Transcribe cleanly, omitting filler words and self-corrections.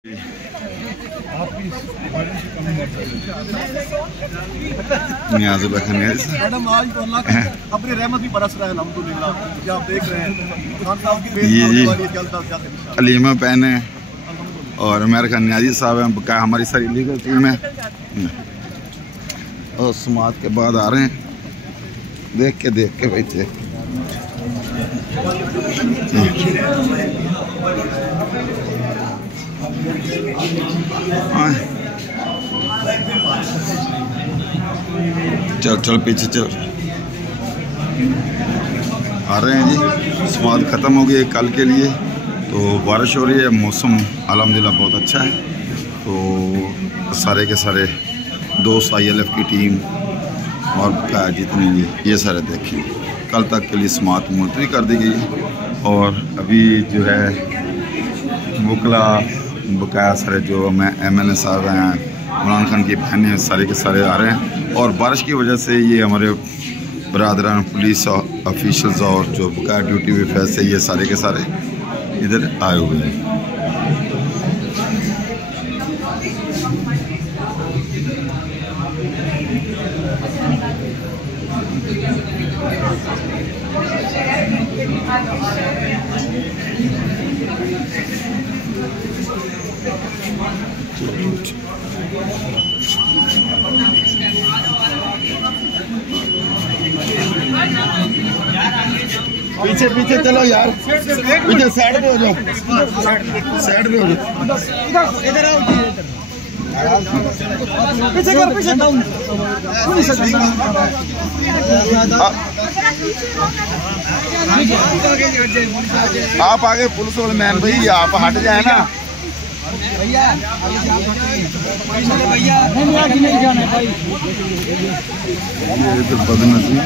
Madam आज तो अल्लाह की अपनी रहमत भी बरस रहा है अल्हम्दुलिल्लाह। जो आप देख रहे हैं खान साहब की अलीमा पहन है और मेरे खान न्याजी साहब हैं, हमारी सारी लीगल टीम है और समात के बाद आ रहे हैं। देख के भाई देख चल पीछे चल। आ रहे हैं जी, समात ख़त्म हो गई कल के लिए। तो बारिश हो रही है, मौसम अल्हम्दुलिल्लाह बहुत अच्छा है। तो सारे के सारे दोस्त ILF की टीम और जितने ये सारे देखें, कल तक के लिए समात मुलतवी कर दी गई है। और अभी जो है वकला बकाया सारे जो MNA साहब हैं, इमरान खान की बहनें, सारे के सारे आ रहे हैं। और बारिश की वजह से ये हमारे बरादरान पुलिस ऑफिशल्स और जो बकाया ड्यूटी पे फैसले, ये सारे के सारे इधर आए हुए हैं। पीछे पीछे चलो यार, पीछे साइड पे हो जाओ, साइड पे हो जाओ। इधर आओ, पीछे कर, पीछे आप आगे। पुलिस वाले मैन भाई आप हट जाए ना भैया, नहीं जाना भाई। ये तो बदनसीब